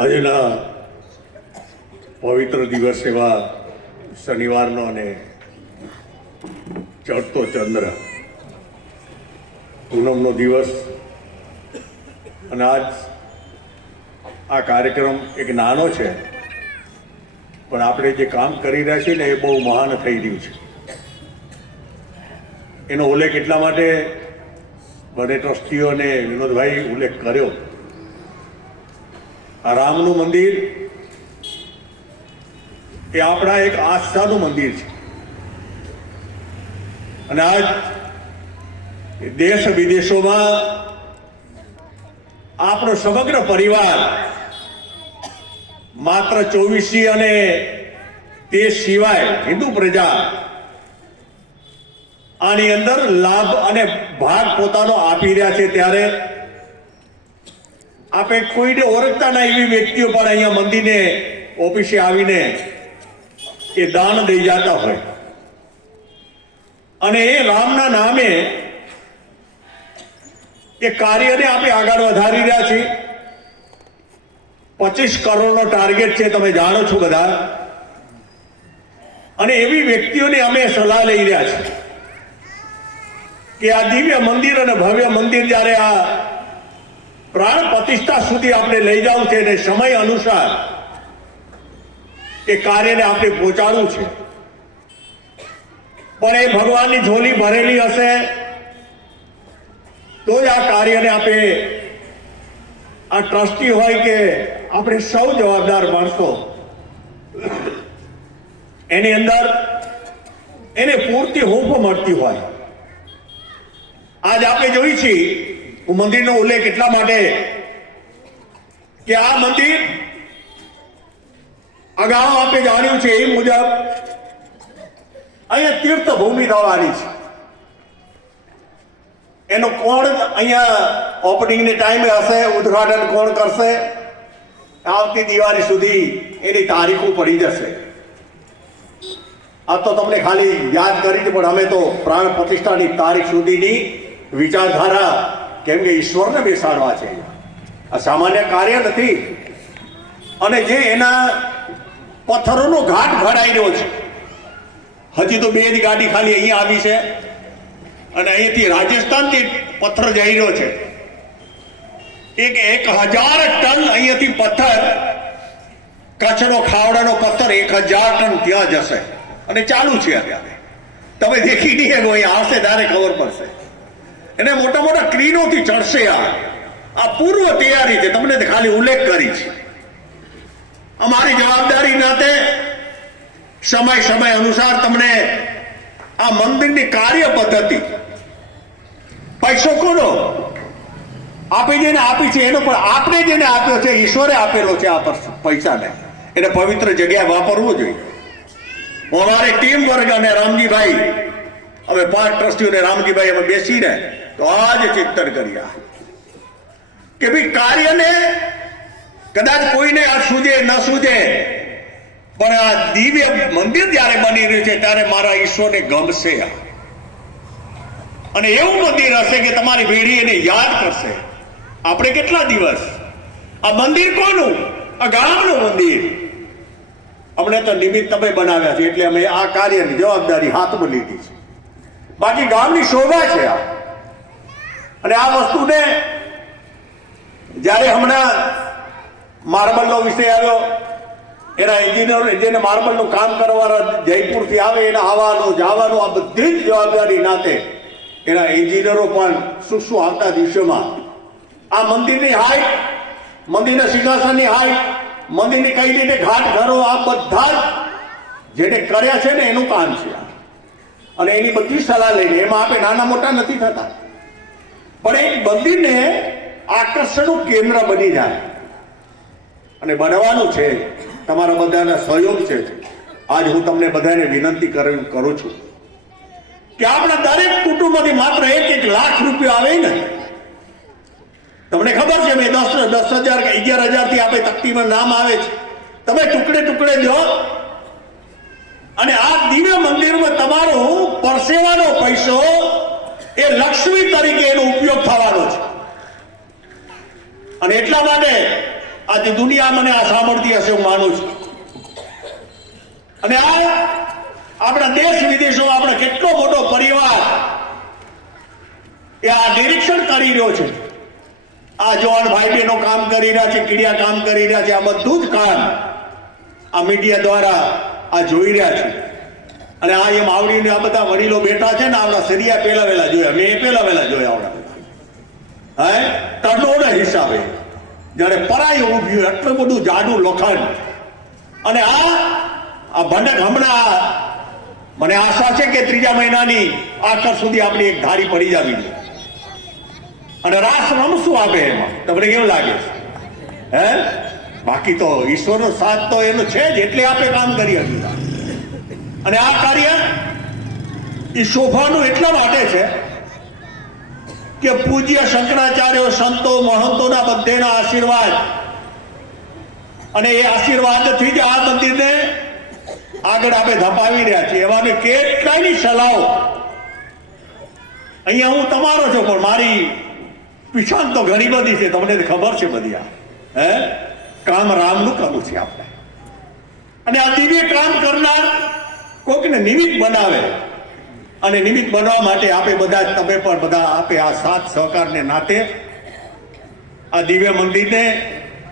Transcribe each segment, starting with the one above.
આજના પવિત્ર દિવસ એવા શનિવારનો અને ચડતો ચંદ્ર પૂનમનો દિવસ અને આજ આ કાર્યક્રમ એક નાનો છે, પણ આપણે જે કામ કરી રહ્યા છીએ ને એ બહુ મહાન થઈ રહ્યું છે. એનો ઉલ્લેખ એટલા માટે બંને ટ્રસ્ટીઓ અને વિનોદભાઈ ઉલ્લેખ કર્યો. આ રામનું મંદિર એ આપણા એક આસ્થાનું મંદિર છે અને આજ દેશ વિદેશોમાં આપણો સમગ્ર પરિવાર માત્ર 24 અને તે સિવાય હિન્દુ પ્રજા આની અંદર લાભ અને ભાગ પોતાનો આપી રહ્યા છે. ત્યારે આપણે કોઈને ઓળખતા ના એવી વ્યક્તિઓ પણ અહીંયા મંદિરને ઓફિસે આવીને એ દાન દઈ જતા હોય અને એ રામના નામે એ કાર્યને આપણે આગળ વધારી રહ્યા છીએ. 25 કરોડનો ટાર્ગેટ છે, તમે જાણો છો બધા. અને એવી વ્યક્તિઓને અમે સલાહ લઈ રહ્યા છીએ કે આ દિવ્ય મંદિર અને ભવ્ય મંદિર જ્યારે આ પ્રાણ પ્રતિષ્ઠા સુધી આપણે લઈ જવું છે અને સમય અનુસાર એ કાર્યને આપણે પહોંચાડવું છે. પણ એ ભગવાનની ઝોલી ભરેલી હશે તો જ આ કાર્યને આપણે આ ટ્રસ્ટી હોય કે આપણે સૌ જવાબદાર માણસો એની અંદર એને પૂરતી હૂંફ મળતી હોય. આજ આપણે જોઈ છીએ, હું મંદિરનો ઉલ્લેખ એટલા માટે કે આ મંદિર અગાઉ આપણે જાણ્યું છે એ મુજબ અહીંયા તીર્થ ભૂમિ થવાની છે. એનો કોણ અહીંયા ઓપનિંગને ટાઈમે હશે, ઉદ્ઘાટન કોણ કરશે, આવતી દિવાળી સુધી એની તારીખો પડી જશે. આ તો તમને ખાલી યાદ કરી છે, પણ અમે તો પ્રાણ પ્રતિષ્ઠાની તારીખ સુધીની વિચારધારા, કેમ કે ઈશ્વરને બેસાડવા છે, આ સામાન્ય કાર્ય નથી. અને જે એના પથ્થરોનો ઘાટ ઘડાઈ રહ્યો છે, હજી તો 2 જ ગાડી ખાલી અહીંયા આવી છે અને અહીંથી રાજસ્થાનથી પથ્થર જઈ રહ્યો છે. 1000 ટન અહીંયાથી પથ્થર, કચ્છનો ખાવડાનો પથ્થર 1000 ટન ત્યાં જશે અને ચાલુ છે અત્યારે. તમે દેખી નહીં એનો અહીંયા આવશે ત્યારે ખબર પડશે. એને મોટા મોટા ક્રીનોથી ચડશે. આ પૂર્વ તૈયારી છે, તમને ખાલી ઉલ્લેખ કરી છે. અમારી જવાબદારી નાતે સમય અનુસાર તમને આ મંદિરની કાર્ય પદ્ધતિ, પૈસો કોનો આપી જેને આપી છે એનો, પણ આપણે જેને આપ્યો છે ઈશ્વરે આપેલો છે આ પૈસાને, એને પવિત્ર જગ્યા વાપરવું જોઈએ. અમારે ટીમ વર્ગ અને રામજીભાઈ, અમે 5 ટ્રસ્ટીઓ અને રામજીભાઈ અમે બેસીને તો આજ ચિંતન કર્યા કે ભાઈ કાર્યને કદાચ કોઈને આ સૂજે ન સૂજે, પણ આ દિવ્ય મંદિર જયારે બની રહ્યું છે ત્યારે મારા ઈશ્વરને ગમશે. અને એવું મંદિર હશે કે તમારી પેઢી એને યાદ કરશે. આપણે કેટલા દિવસ આ મંદિર કોનું? આ ગામનું મંદિર. અમને તો નિમિત્ત તમે બનાવ્યા છે એટલે અમે આ કાર્યની જવાબદારી હાથમાં લીધી છે. બાકી ગામની શોભા છે આ. અને આ વસ્તુને જ્યારે હમણાં માર્બલનો વિષય આવ્યો, એના એન્જિનિયર જેને માર્બલનું કામ કરવાના જયપુરથી આવે એના આવવાનું જવાનું આ બધી જ જવાબદારી નાતે એના એન્જિનિયરો પણ શું આવતા દિવસોમાં આ મંદિરની હાઈટ, મંદિરના સિંહાસનની હાઈટ, મંદિરની કઈ રીતે ઘાટ ઘરો, આ બધા જ જેને કર્યા છે ને એનું કામ છે. અને એની બધી સલાહ લઈને એમાં આપણે નાના મોટા નથી થતા, પણ એક મંદિરને આકર્ષણનું કેન્દ્ર બની જાય અને બનવાનું છે. તમારા બધાના સહયોગ છે. આજ હું તમને બધાને વિનંતી કરું છું કે આપણા દરેક કુટુંબમાંથી માત્ર 1 લાખ રૂપિયા આવે ને, તમને ખબર છે મેં 10,000 કે 11,000 થી આપણે તકતીમાં નામ આવે છે, તમે ટુકડે દો અને આ દિવ્ય મંદિરમાં તમારો પરસેવાનો પૈસો એ લક્ષ્મી તરીકે એનો ઉપયોગ થવાનો છે. અને એટલા માટે આજે દુનિયા મને આ સાંભળતી હશે હું માનું છું. અને આ આપણા દેશ વિદેશોમાં આપણો કેટલો મોટો પરિવાર એ આ નિરીક્ષણ કરી રહ્યો છે. આ જવાન ભાઈ બહેનો કામ કરી રહ્યા છે, કીડિયા કામ કરી રહ્યા છે. આ બધું જ કામ આ મીડિયા દ્વારા આ જોઈ રહ્યા છે. અને આ એમ આવડીને આ બધા વડીલો બેઠા છે ને, આપણા સરિયા પેલા વેલા જોયા, મેં પેલા વેલા જોયા આવડા હે ટનોના હિસાબે જયારે પરાઈ ઉભી હોય એટલું બધું જાડું લોખંડ. અને આ ભંડક હમણાં મને આશા છે કે 3જા મહિનાની આખર સુધી આપણી એક ધારી પડી જવી છે. અને રાસ રમશું આપે એમાં તમને કેવું લાગે છે હે? બાકી તો ઈશ્વરનો સાથ તો એનો છે જ, એટલે આપણે કામ કરી શકીએ. અને આ કાર્ય એ શોભાનું એટલા માટે છે કે પૂજ્ય શંકરાચાર્યો, સંતો, મહંતોના બધેના આશીર્વાદ, અને એ આશીર્વાદથી જ આ મંદિરને આગળ આપણે ધપાવી રહ્યા છીએ. એવા કેટલાયની સલાહો અહીંયા હું તમારો છું, પણ મારી પીછાણ તો ઘણી બધી છે, તમને ખબર છે બધી. આ હે કામ રામનું કરવું છે આપણે. અને આ દિવ્ય કામ કરનાર કોઈકને નિમિત્ત બનાવે, અને નિમિત્ત બનવા માટે આપણે બધા, તમે પણ બધા આપે આ સાથ સહકારને નાતે આ દિવ્ય મંદિરને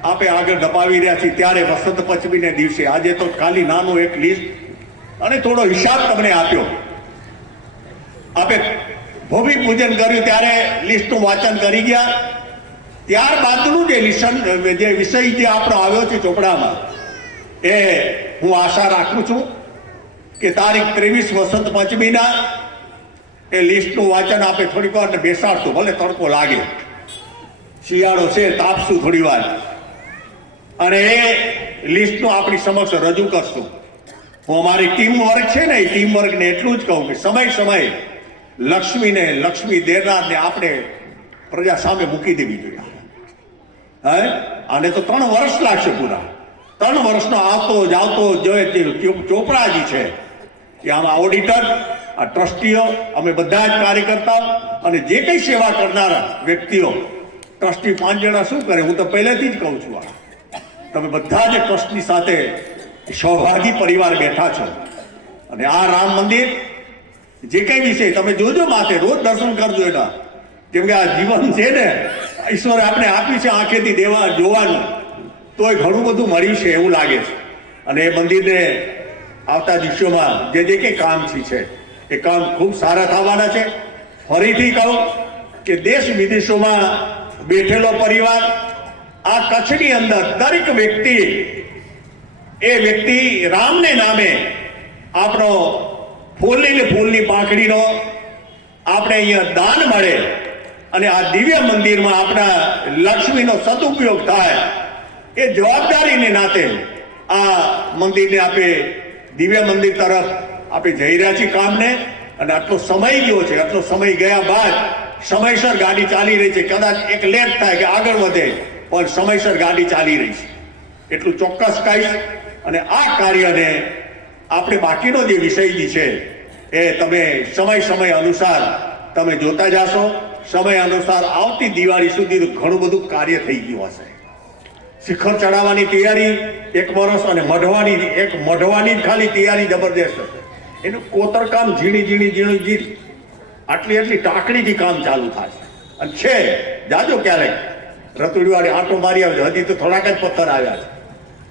આપણે આગળ ધપાવી રહ્યા છીએ. ત્યારે વસંત પંચમીને દિવસે આજે તો ખાલી નાનું એક લિસ્ટ અને થોડો હિસાબ તમને આપ્યો. આપણે ભૂમિ પૂજન કર્યું ત્યારે લિસ્ટનું વાંચન કરી ગયા. ત્યારબાદનું જે વિષય જે આપણો આવ્યો છે ચોપડામાં, એ હું આશા રાખું છું કે તારીખ 23 વસંત પંચમીના એ લિસ્ટનું વાંચન આપણે થોડીક વાર બેસાડતું. ભલે તડકો લાગે, શિયાળો છે, તાપશું થોડી વાર, અને એ લિસ્ટનું આપણી સમક્ષ રજૂ કરશું. હું અમારી ટીમ વર્ક છે ને, એ ટીમ વર્કને એટલું જ કહું કે સમય સમયે લક્ષ્મી દેનારને આપણે પ્રજા સામે મૂકી દેવી જોઈએ. હે આને તો 3 વર્ષ લાગશે પૂરા. 3 વર્ષનો આવતો જાવતો જોઈએ ચોપડાજી છે કે આમાં ઓડિટર, આ ટ્રસ્ટીઓ, અમે બધા જ કાર્યકર્તાઓ અને જે કંઈ સેવા કરનારા વ્યક્તિઓ. ટ્રસ્ટી 5 જણા શું કરે, હું તો પહેલેથી જ કહું છું. તમે બધા જ ટ્રસ્ટની સાથે સૌભાગી પરિવાર બેઠા છો. અને આ રામ મંદિર જે કંઈ વિશે તમે જોજો, માથે રોજ દર્શન કરજો. એના કેમ કે આ જીવન છે ને, ઈશ્વરે આપણે આપ્યું છે આંખેથી જોવાનું, તોય ઘણું બધું મળ્યું છે એવું લાગે છે. અને એ મંદિરને આવતા દિવસોમાં જે કંઈ કામ છે એ કામ ખૂબ સારા થવાના છે. ફરીથી કહું કે દેશ વિદેશોમાં બેઠેલો પરિવાર, આ કચ્છની અંદર દરેક વ્યક્તિ, એ વ્યક્તિ રામને નામે આપણો ફૂલની પાંખડીનો આપણે અહીંયા દાન મળે, અને આ દિવ્ય મંદિરમાં આપણા લક્ષ્મીનો સદુપયોગ થાય, એ જવાબદારીને નાતે આ મંદિરને આપણે દિવ્ય મંદિર તરફ આપણે જઈ રહ્યા છીએ કામને. અને આટલો સમય ગયો છે, આટલો સમય ગયા બાદ સમયસર ગાડી ચાલી રહી છે. કદાચ એક લેટ થાય કે આગળ વધે, પણ સમયસર ગાડી ચાલી રહી છે એટલું ચોક્કસ કહીશ. અને આ કાર્યને આપણે બાકીનો જે વિષય છે એ તમે સમય અનુસાર તમે જોતા જશો. સમય અનુસાર આવતી દિવાળી સુધી ઘણું બધું કાર્ય થઈ ગયું હશે. શિખર ચડાવવાની તૈયારી 1 વર્ષ, અને મઢવાની ખાલી તૈયારી જબરદસ્ત હશે. એનું કોતરકામ ઝીણી આટલી ટાંકણીથી કામ ચાલુ થશે. અને છે જાજો ક્યારેક રતુડીવાળી આંટો મારી આવજો, હજી તો થોડાક જ પથ્થર આવ્યા છે.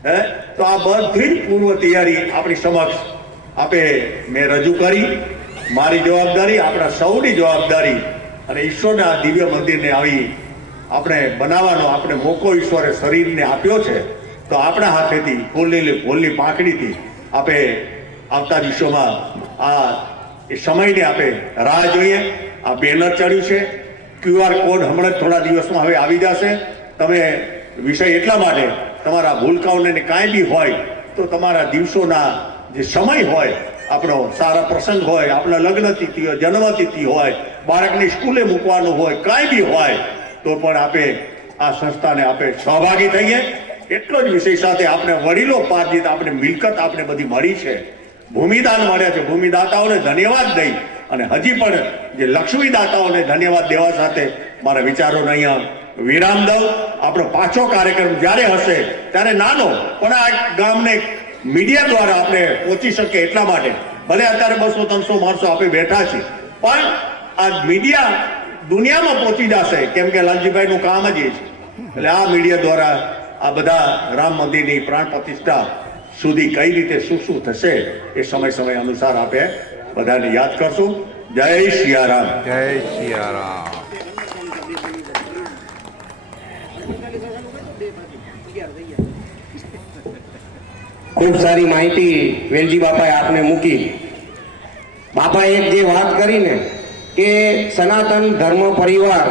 હે તો આ બધી જ પૂર્વ તૈયારી આપણી સમક્ષ મેં રજૂ કરી. મારી જવાબદારી, આપણા સૌની જવાબદારી, અને ઈશ્વરના દિવ્ય મંદિરને આવી આપણે બનાવવાનો આપણે મોકો ઈશ્વરે શરીરને આપ્યો છે. તો આપણા હાથેથી ફૂલની પાંખડીથી આપણે આવતા દિવસોમાં આ એ સમયને આપણે રાહ જોઈએ. આ બેનર ચડ્યું છે, QR કોડ હમણાં થોડા દિવસમાં હવે આવી જશે. તમે વિષય એટલા માટે તમારા ભૂલકાઓને કાંઈ બી હોય તો તમારા દિવસોના જે સમય હોય, આપણો સારા પ્રસંગ હોય, આપણા લગ્ન તિથિ હોય, જન્મતિથિ હોય, બાળકને સ્કૂલે મૂકવાનું હોય, કાંઈ બી હોય, તો પણ આપણે આ સંસ્થાને આપણે સહભાગી થઈએ. એટલો જ વિષય સાથે આપણે વડીલો પાર્જિત આપણે મિલકત આપણે બધી મળી છે, ભૂમિદાન મળ્યા છે. ભૂમિદાતાઓને ધન્યવાદ દઈ અને હજી પણ જે લક્ષ્મીદાતાઓને ધન્યવાદ દેવા સાથે મારા વિચારોને અહીંયા વિરામ દઉં. આપણો પાછો કાર્યક્રમ જ્યારે હશે ત્યારે નાનો પણ આ ગામને મીડિયા દ્વારા આપણે પહોંચી શકીએ એટલા માટે ભલે અત્યારે 200-300 માણસો આપણે બેઠા છીએ પણ આ મીડિયા દુનિયામાં પહોંચી જશે કેમ કે લાલજીભાઈનું કામ જ એ છે. એટલે આ મીડિયા દ્વારા આ બધા રામ મંદિરની પ્રાણ પ્રતિષ્ઠા સુધી કઈ રીતે શું થશે એ સમય અનુસાર આપણે બધાને યાદ કરશું. જય સિયારામ. જય સિયારામ. ખૂબ સારી માહિતી વેલજી બાપાએ આપને મૂકી. બાપાએ એક જે વાત કરી ને કે સનાતન ધર્મ પરિવાર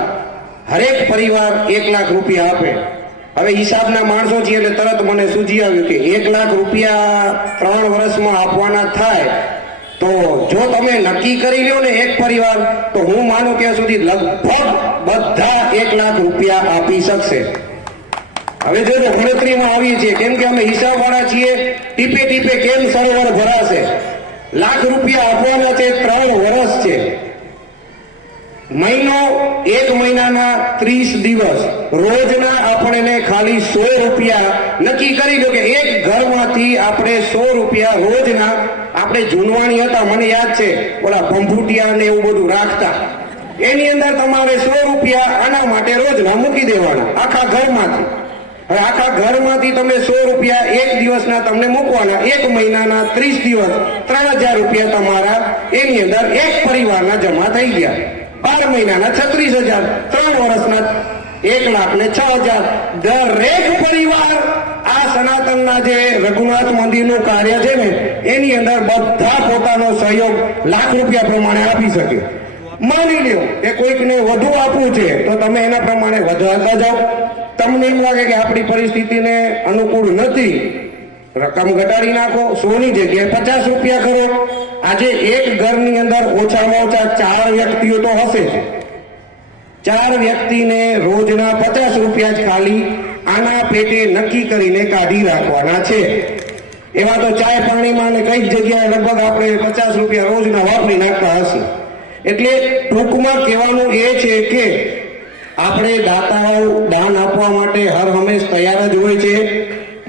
હરેક પરિવાર 1 લાખ રૂપિયા આપે. હવે હિસાબના માણસો છીએ એટલે તરત મને સૂજી આવ્યું કે 1 લાખ રૂપિયા 3 વર્ષમાં આપવાના થાય તો જો તમે નક્કી કરી લ્યો ને એક પરિવાર તો હું માનું ત્યાં સુધી લગભગ બધા 1 લાખ રૂપિયા આપી શકશે. હવે જો ગણતરીમાં આવીએ છીએ કેમ કે અમે હિસાબવાળા છીએ. ટીપે ટીપે કેમ સરોવર ભરાશે. લાખ રૂપિયા આપવાના છે 3 વર્ષ છે. મહિનો 1 મહિનાના 30 દિવસ રોજના આપણને ખાલી 100 રૂપિયા નક્કી કરી લો કે એક ઘરમાંથી આપણે 100 રૂપિયા રોજના. આપણે જૂનવાણી હતા મને યાદ છે ઓલા ભંભૂટિયા ને એવું બધું રાખતા એની અંદર તમારે 100 રૂપિયા આના માટે રોજના મૂકી દેવાના આખા ઘરમાંથી. હવે આખા ઘરમાંથી તમે 100 રૂપિયા એક દિવસના તમને મૂકવાના. 1 મહિનાના 30 દિવસ 3000 રૂપિયા તમારા એની અંદર એક પરિવારના જમા થઈ ગયા. 12 મહિનાના 36,000, 3 વર્ષના 1,06,000. દરેક પરિવાર આ સનાતનના જે રઘુનાથ મંદિરનું કાર્ય છે ને એની અંદર બધા પોતાનો સહયોગ લાખ રૂપિયા પ્રમાણે આપી શકે. માની લ્યો કે કોઈકને વધુ આપવું છે તો તમે એના પ્રમાણે વધારતા જાઓ. તમને એમ લાગે કે આપણી પરિસ્થિતિને અનુકૂળ નથી, રકમ ઘટાડી નાખો. 100 ની જગ્યાએ 50 રૂપિયા કરો. આજે એક ઘરની અંદર ઓછામાં ઓછા 4 વ્યક્તિઓ તો હશે. 4 વ્યક્તિને રોજના 50 રૂપિયા જ ખાલી આના પેટે નક્કી કરીને કાઢી રાખવાના છે. એવા તો ચાય પાણીમાં ને કઈક જગ્યાએ લગભગ આપણે 50 રૂપિયા રોજના વાપરી નાખતા હશે. એટલે ટૂંકમાં કહેવાનું એ છે કે આપણે દાતાઓ દાન આપવા માટે હર હંમેશ તૈયાર જ હોય છે.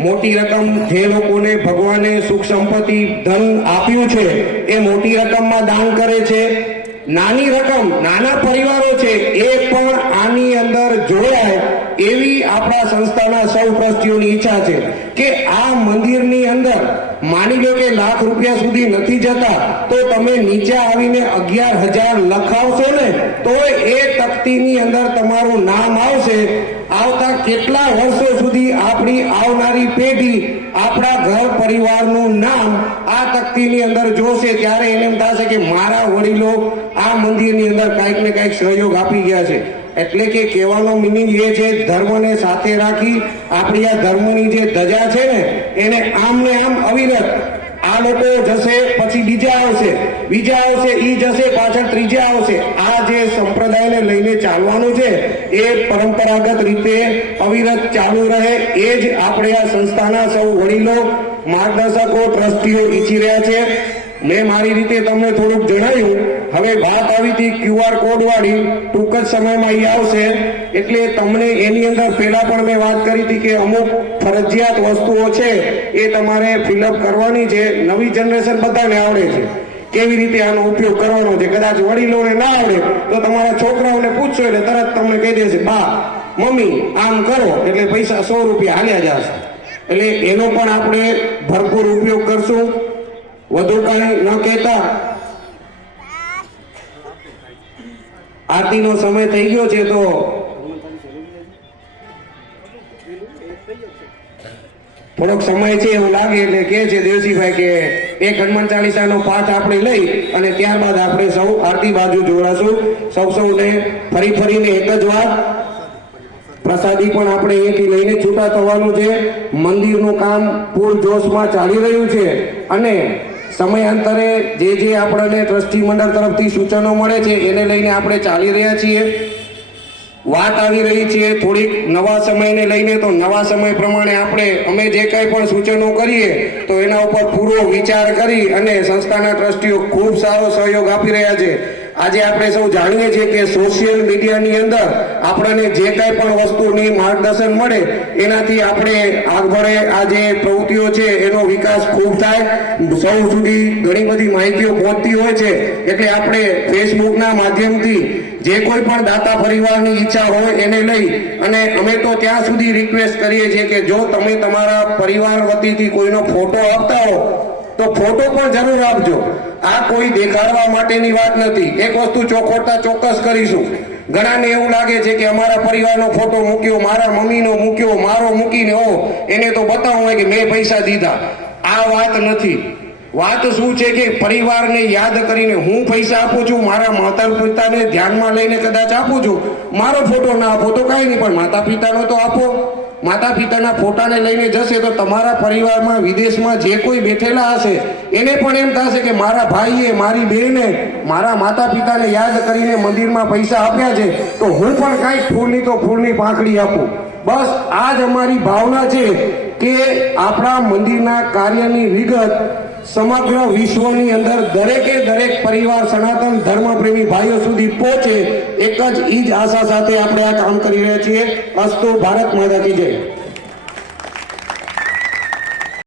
મોટી રકમ જે લોકોને ભગવાને સુખ સંપત્તિ ધન આપ્યું છે એ મોટી રકમમાં દાન કરે છે. નાની રકમ નાના પરિવારો છે એ પણ આની અંદર જોડાય એવી આપણા સંસ્થાના સૌ ટ્રસ્ટીઓની ઈચ્છા છે કે આ મંદિરની અંદર માની લો કે લાખ રૂપિયા સુધી નથી જતા તો તમે નીચે આવીને 11,000 લખાવશો ને તો એ તકતીની અંદર તમારું નામ આવશે. આવતા કેટલા વર્ષો સુધી આપણી આવનારી પેઢી આપણા ઘર પરિવારનું નામ આ તકતીની અંદર જોશે ત્યારે એને એમ થશે કે મારા વડીલો આ મંદિરની અંદર કાંઈક ને કાંઈક સહયોગ આપી ગયા છે. એટલે કે કહેવાનો મિનિંગ એ છે ધર્મને સાથે રાખી આપણી આ ધર્મની જે ધજા છે ને એને આમ ને આમ અવિરત આ લોકો જશે પછી બીજા આવશે ઈ જશે પાછળ ત્રીજા આવશે. આ જે સંપ્રદાયને લઈને ચાલવાનું છે એ પરંપરાગત રીતે અવિરત ચાલુ રહે એ જ આપણે આ સંસ્થાના સૌ વડીલો માર્ગદર્શકો ટ્રસ્ટીઓ ઈચ્છી રહ્યા છે. મેં મારી રીતે તમને થોડુંક જણાવ્યું. હવે વાત આવી હતી QR કોડ વાળી, ટૂંક જ સમયમાં એ આવશે એટલે તમને એની અંદર પહેલા પણ મેં વાત કરી હતી કે અમુક ફરજિયાત વસ્તુઓ છે એ તમારે ફિલઅપ કરવાની છે. નવી જનરેશન બધાને આવડે છે કેવી રીતે આનો ઉપયોગ કરવાનો છે. કદાચ વડીલોને ના આવડે તો તમારા છોકરાઓને પૂછશો એટલે તરત તમને કહી દેશે બા મમ્મી આમ કરો એટલે પૈસા 100 રૂપિયા હાલ્યા જશે. એટલે એનો પણ આપણે ભરપૂર ઉપયોગ કરશું. વધુ કાંઈ ન કહેતા આરતીનો સમય થઈ ગયો છે તો થોડોક સમય છે એવું લાગે એટલે કે છે દેવસીભાઈ કે એક હનુમાન ચાલીસાનો પાઠ આપણે લઈ અને ત્યારબાદ આપણે સૌ આરતી બાજુ જોડાશું. સૌને ફરીને એક જ વાત, પ્રસાદી પણ આપણે અહીંથી લઈને છૂટા થવાનું છે. મંદિરનું કામ પૂર જોશમાં ચાલી રહ્યું છે અને સમયાંતરે જે આપણને ટ્રસ્ટી મંડળ તરફથી સૂચનો મળે છે એને લઈને આપણે ચાલી રહ્યા છીએ. વાત આવી રહી છે થોડીક નવા સમયને લઈને તો નવા સમય પ્રમાણે અમે જે કંઈ પણ સૂચનો કરીએ તો એના ઉપર પૂરો વિચાર કરી અને સંસ્થાના ટ્રસ્ટીઓ ખૂબ સારો સહયોગ આપી રહ્યા છે. આજે આપણે સૌ જાણીએ છીએ કે સોશિયલ મીડિયાની અંદર આપણને જે કાંઈ પણ વસ્તુની માર્ગદર્શન મળે એનાથી આપણે આગળ આ જે પ્રવૃત્તિઓ છે એનો વિકાસ ખૂબ થાય, સૌ સુધી ઘણી બધી માહિતીઓ પહોંચતી હોય છે. એટલે આપણે ફેસબુકના માધ્યમથી જે કોઈ પણ દાતા પરિવારની ઈચ્છા હોય એને લઈ અને અમે તો ત્યાં સુધી રિક્વેસ્ટ કરીએ છીએ કે જો તમે તમારા પરિવાર વતીથી કોઈનો ફોટો આપતા હો તો ફોટો પણ જરૂર આપજો. આ કોઈ દેખાડવા માટેની વાત નથી. એક વસ્તુ ચોખોટા ચોક્કસ કરીશું, ઘણાને એવું લાગે છે કે અમારા પરિવારનો ફોટો મૂક્યો, મારા મમ્મીનો મૂક્યો, મારો મૂકીને એને તો બતાવવું હોય કે મેં પૈસા દીધા. આ વાત નથી. વાત શું છે કે પરિવારને યાદ કરીને હું પૈસા આપું છું, મારા માતા પિતાને ધ્યાનમાં લઈને કદાચ આપું છું, મારો ફોટો ના આપો તો કાંઈ નહીં, પણ માતા પિતાનો તો આપો. માતા પિતાના ફોટાને લઈને જશે તો તમારા પરિવારમાં વિદેશમાં જે કોઈ બેઠેલા હશે એને પણ એમ થશે કે મારા ભાઈએ, મારી બહેને મારા માતા પિતાને યાદ કરીને મંદિરમાં પૈસા આપ્યા છે તો હું પણ કાંઈક ફૂલની તો ફૂલની પાંખડી આપું. બસ આ જ અમારી ભાવના છે કે આપણા મંદિરના કાર્યની વિગત સમગ્ર વિશ્વની અંદર દરેકે દરેક પરિવાર સનાતન ધર્મપ્રેમી ભાઈઓ સુધી પહોંચે, એક જ ઈ જ આશા સાથે આપણે આ કામ કરી રહ્યા છીએ. અસ્તુ ભારત માતા કી જય.